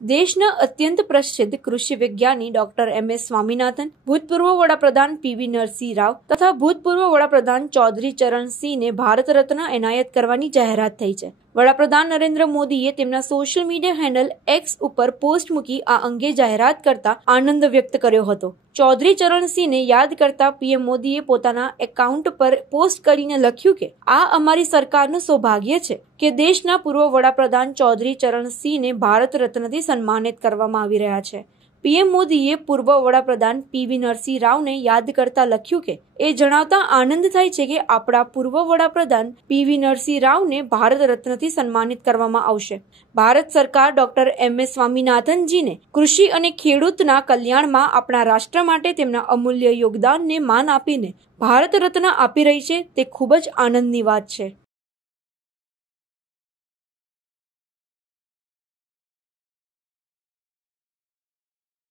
દેશના અત્યંત પ્રસિદ્ધ કૃષિ વિજ્ઞાની ડોક્ટર એમ એસ સ્વામીનાથન, ભૂતપૂર્વ વડાપ્રધાન પીવી નરસિંહ રાવ તથા ભૂતપૂર્વ વડાપ્રધાન ચૌધરી ચરણસિંહને ભારત રત્ન એનાયત કરવાની જાહેરાત થઈ છે. વડાપ્રધાન નરેન્દ્ર મોદીએ તેમના સોશિયલ મીડિયા હેન્ડલ એક્સ ઉપર પોસ્ટ મૂકી આ અંગે જાહેરાત કરતા આનંદ વ્યક્ત કર્યો હતો. ચૌધરી ચરણસિંહને યાદ કરતા પીએમ મોદીએ પોતાના એકાઉન્ટ પર પોસ્ટ કરીને લખ્યું કે, આ અમારી સરકારનું સૌભાગ્ય છે કે દેશના પૂર્વ વડાપ્રધાન ચૌધરી ચરણસિંહને ભારત રત્નથી સન્માનિત કરવામાં આવી રહ્યા છે. પીએમ મોદીએ પૂર્વ વડાપ્રધાન પીવી નરસિંહ રાવને યાદ કરતા લખ્યું કે, એ જણાવતા આનંદ થાય છે કે આપણા પૂર્વ વડાપ્રધાન પીવી નરસિંહ રાવને ભારત રત્નથી સન્માનિત કરવામાં આવશે. ભારત સરકાર ડોક્ટર એમ એસ સ્વામીનાથનજીને કૃષિ અને ખેડૂતના કલ્યાણમાં આપણા રાષ્ટ્ર માટે તેમના અમૂલ્ય યોગદાનને માન આપીને ભારત રત્ન આપી રહી છે, તે ખૂબ જ આનંદની વાત છે.